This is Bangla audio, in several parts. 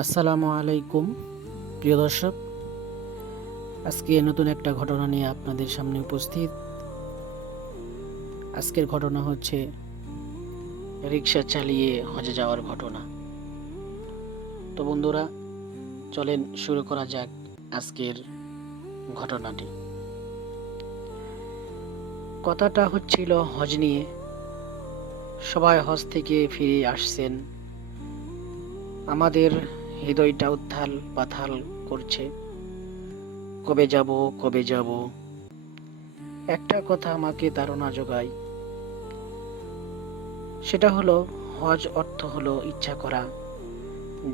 আসসালামু আলাইকুম প্রিয় দর্শক, আজকে নতুন একটা ঘটনা নিয়ে আপনাদের সামনে উপস্থিত। আজকের ঘটনা হচ্ছে রিক্সা চালিয়ে হজে যাওয়ার ঘটনা। তো বন্ধুরা, চলেন শুরু করা যাক আজকের ঘটনাটি। কথাটা হচ্ছিল হজ নিয়ে। সবাই হজ থেকে ফিরে আসছেন, আমাদের হৃদয়টা উত্থাল পাথাল করছে, কবে যাব কবে যাব। একটা কথা আমাকে ধারণা জোগায়, সেটা হলো হজ অর্থ হলো ইচ্ছা করা।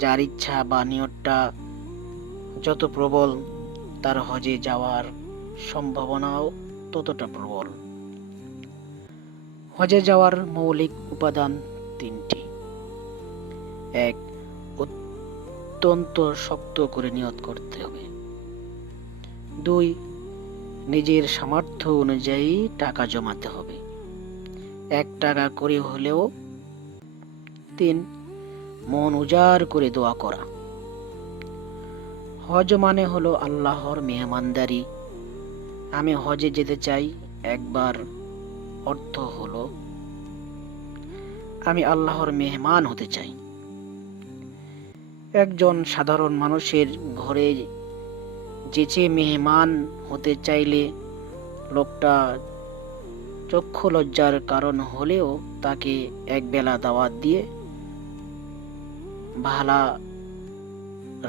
যার ইচ্ছা বা নিয়তটা যত প্রবল, তার হজে যাওয়ার সম্ভাবনাও ততটা প্রবল। হজে যাওয়ার মৌলিক উপাদান তিনটি। এক, অত্যন্ত শক্ত করে নিয়ত করতে হবে। দুই, নিজের সামর্থ্য অনুযায়ী টাকা জমাতে হবে, 1 টাকা করে হলেও। তিন, মন উজাড় করে দোয়া করা। হজ মানে হলো আল্লাহর মেহমানদারি। আমি হজে যেতে চাই একবার অর্থ হলো আমি আল্লাহর মেহমান হতে চাই। একজন সাধারণ মানুষের ঘরে যেচে মেহমান হতে চাইলে লোকটা চক্ষু লজ্জার কারণ হলেও তাকে একবেলা দাওয়াত দিয়ে ভালা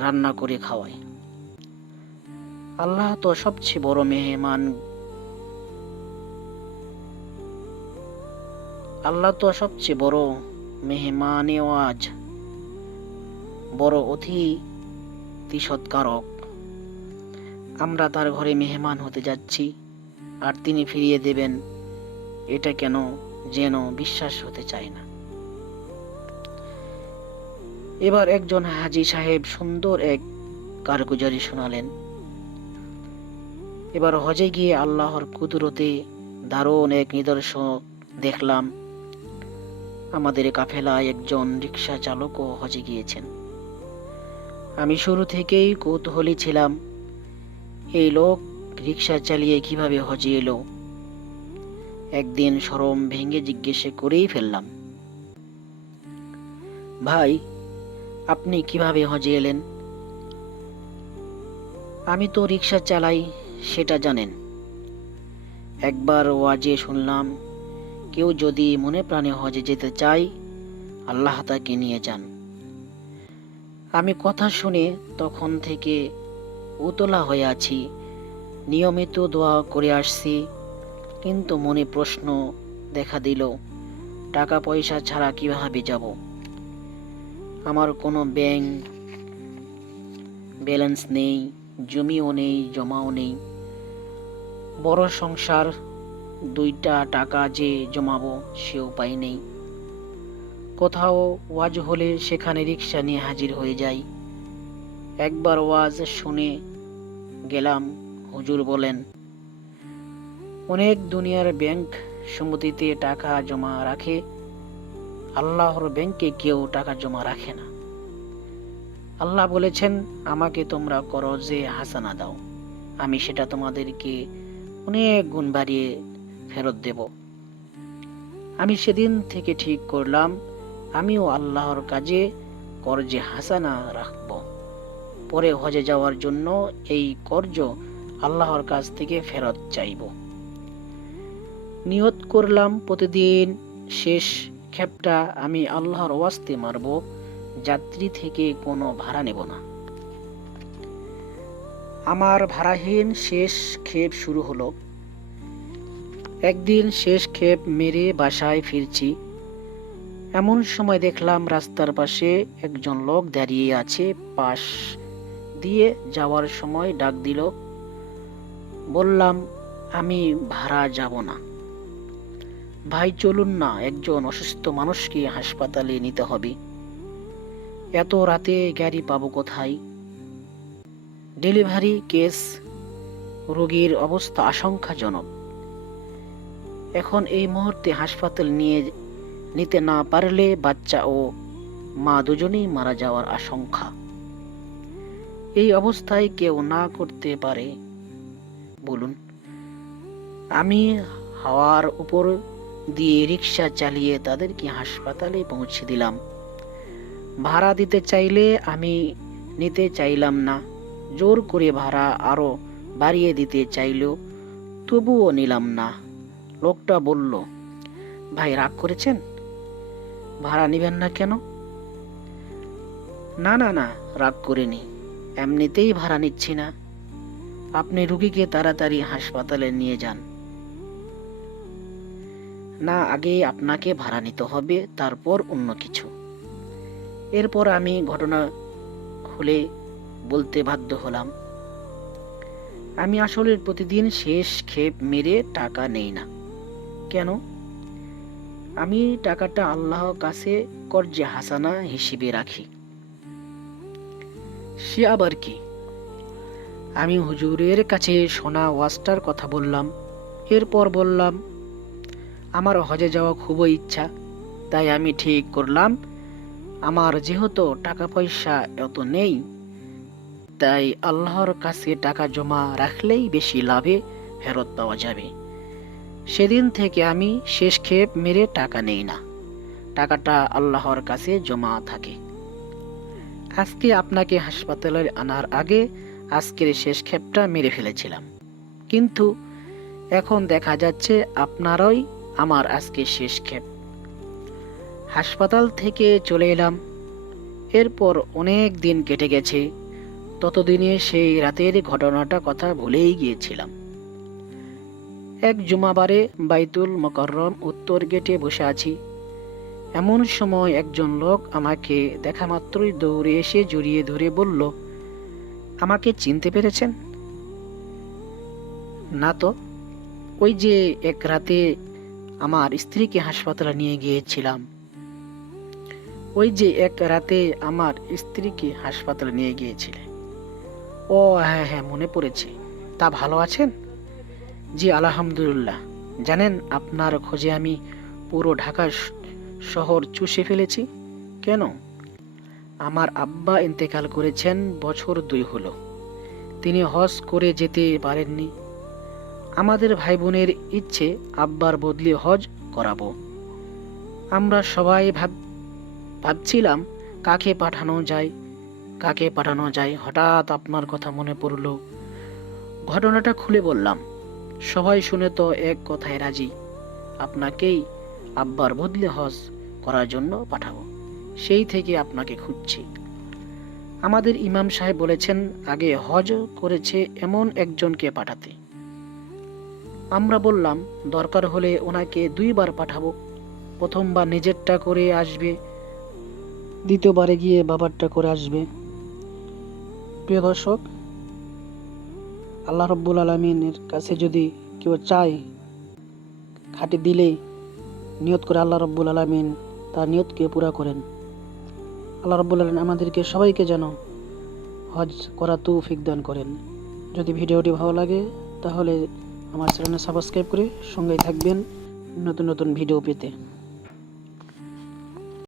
রান্না করে খাওয়ায়। আল্লাহ তো সবচেয়ে বড় মেহমান। আল্লাহ তো সবচেয়ে বড় মেহমানেওয়াজ, বড় অতিথি সৎকারক। আমরা তার ঘরে মেহমান হতে যাচ্ছি আর তিনি ফিরিয়ে দেবেন, এটা কেন যেন বিশ্বাস হতে চায় না। এবার একজন হাজী সাহেব সুন্দর এক কারগুজারি শোনালেন। এবার হজে গিয়ে আল্লাহর কুদরতে দারুণ এক নিদর্শন দেখলাম। আমাদের কাফেলায় একজন রিক্সা চালকও হজে গিয়েছেন। আমি শুরু থেকেই কৌতূহলী ছিলাম, এই লোক রিক্সা চালিয়ে কিভাবে হজে এলো। একদিন শরম ভেঙে জিজ্ঞেস করেই ফেললাম, ভাই, আপনি কিভাবে হজে এলেন? আমি তো রিক্সা চালাই, সেটা জানেন। একবার ওয়াজে শুনলাম, কেউ যদি মনে প্রাণে হজে যেতে চায়, আল্লাহ তাকে নিয়ে যান। আমি কথা শুনে তখন থেকে উতলা হয়ে আছি। নিয়মিত দোয়া করে আসছি, কিন্তু মনে প্রশ্ন দেখা দিল, টাকা পয়সা ছাড়া কিভাবে যাব? আমার কোনো ব্যাংক ব্যালেন্স নেই, জমিও নেই, জমাও নেই। বড় সংসার, 2 টাকা যে জমাবো সে উপায় নেই। কোথাও ওয়াজ হলে সেখানে রিক্সা নিয়ে হাজির হয়ে যাই। একবার ওয়াজ শুনে গেলাম, হুজুর বলেন, অনেক দুনিয়ার ব্যাংক সমিতিতে টাকা জমা রাখে, আল্লাহর ব্যাংকে কেউ টাকা জমা রাখে না। আল্লাহ বলেছেন, আমাকে তোমরা করজে হাসানা দাও, আমি সেটা তোমাদেরকে অনেক গুণ বাড়িয়ে ফেরত দেব। আমি সেদিন থেকে ঠিক করলাম, আমিও আল্লাহর কাজে করজে হাসানা রাখব। পরে হজে যাওয়ার জন্য এই কর্জ আল্লাহর কাছ থেকে ফেরত চাইব। নিয়ত করলাম, প্রতিদিন শেষ খেপটা আমি আল্লাহর ওয়াস্তে মারব, যাত্রী থেকে কোনো ভাড়া নেব না। আমার ভাড়াহীন শেষ খেপ শুরু হলো। একদিন শেষ খেপ মেরে বাসায় ফিরছি, এমন সময় দেখলাম রাস্তার পাশে একজন লোক দাঁড়িয়ে আছে। পাশ দিয়ে যাওয়ার সময় ডাক দিল। বললাম, আমি ভাড়া যাব না। ভাই চলুন না, একজন অসুস্থ মানুষকে হাসপাতালে নিতে হবে। এত রাতে গাড়ি পাবো কোথায়? ডেলিভারি কেস, রোগীর অবস্থা আশঙ্কাজনক। এখন এই মুহূর্তে হাসপাতাল নিতে না পারলে বাচ্চা ও মা দুজনেই মারা যাওয়ার আশঙ্কা। এই অবস্থায় কেউ না করতে পারে বলুন? আমি হাওয়ার উপর দিয়ে রিক্সা চালিয়ে তাদেরকে হাসপাতালে পৌঁছে দিলাম। ভাড়া দিতে চাইলে আমি নিতে চাইলাম না, জোর করে ভাড়া আরো বাড়িয়ে দিতে চাইলেও তবুও নিলাম না। লোকটা বলল, ভাই রাগ করেছেন? ভাড়া নিবেন না কেন? না না না, রাগ করিনি, এমনিতেই ভাড়া নিচ্ছি না। আপনি রুগীকে তাড়াতাড়ি হাসপাতালে নিয়ে যান। না, আগে আপনাকে ভাড়া নিতে হবে, তারপর অন্য কিছু। এরপর আমি ঘটনা খুলে বলতে বাধ্য হলাম। আমি আসলে প্রতিদিন শেষ খেপ মেরে টাকা নেই না। কেন? আমি টাকাটা আল্লাহর কাছে কর্জে হাসানা হিসেবে রাখি। সে আবার কি? আমি হুজুরের কাছে শোনা ওয়াজটার কথা বললাম। এরপর বললাম, আমার হজে যাওয়া খুবই ইচ্ছা, তাই আমি ঠিক করলাম আমার যেহেতু টাকা পয়সা এত নেই, তাই আল্লাহর কাছে টাকা জমা রাখলেই বেশি লাভে ফেরত পাওয়া যাবে। সেদিন থেকে আমি শেষ খেপ মেরে টাকা নেই না, টাকাটা আল্লাহর কাছে জমা থাকে। আজকে আপনাকে হাসপাতালে আনার আগে আজকের শেষ খেপটা মেরে ফেলেছিলাম, কিন্তু এখন দেখা যাচ্ছে আপনারই আমার আজকে শেষ খেপ। হাসপাতাল থেকে চলে এলাম। এরপর অনেক দিন কেটে গেছে, ততদিনে সেই রাতের ঘটনাটা কথা ভুলেই গিয়েছিলাম। এক জুমাবারে বাইতুল মোকাররম উত্তর গেটে বসে আছি। এমন সময় একজন লোক আমাকে দেখা মাত্রই দৌড়ে এসে জড়িয়ে ধরে বলল, আমাকে চিনতে পেরেছেন? না তো, ওই যে এক রাতে আমার স্ত্রীকে হাসপাতালে নিয়ে গিয়েছিলাম। ও হ্যাঁ হ্যাঁ, মনে পড়েছে। তা ভালো আছেন? জি আলহামদুলিল্লাহ। জানেন, আপনার খোঁজে আমি পুরো ঢাকা শহর চুষে ফেলেছি। কেন? আমার আব্বা ইন্তেকাল করেছেন বছর 2 হলো। তিনি হজ করে যেতে পারেননি। আমাদের ভাই বোনের ইচ্ছে আব্বার বদলে হজ করাবো। আমরা সবাই ভাবছিলাম কাকে পাঠানো যায়। হঠাৎ আপনার কথা মনে পড়ল। ঘটনাটা খুলে বললাম। সবাই শুনে তো এক কথায় রাজি, আপনাকেই আব্বার বদলে হজ করার জন্য পাঠাবো। সেই থেকে আপনাকে খুঁজছি। আমাদের ইমাম সাহেব বলেছেন আগে হজ করেছে এমন একজনকে পাঠাতে। আমরা বললাম দরকার হলে ওনাকে 2 বার পাঠাবো। প্রথমবার নিজেরটা করে আসবে, দ্বিতীয়বারে গিয়ে বাবারটা করে আসবে। প্রিয় দর্শক, আল্লাহ রব্বুল আলামিনের কাছে যদি কেউ চায়, খাঁটি দিলে নিয়ত করে, আল্লাহ রব্বুল আলামিন তার নিয়তকে পুরা করেন। আল্লাহ রব্বুল আলামিন আমাদেরকে সবাইকে যেন হজ করা তৌফিক দান করেন। যদি ভিডিওটি ভালো লাগে তাহলে আমার চ্যানেল সাবস্ক্রাইব করে সঙ্গেই থাকবেন নতুন নতুন ভিডিও পেতে।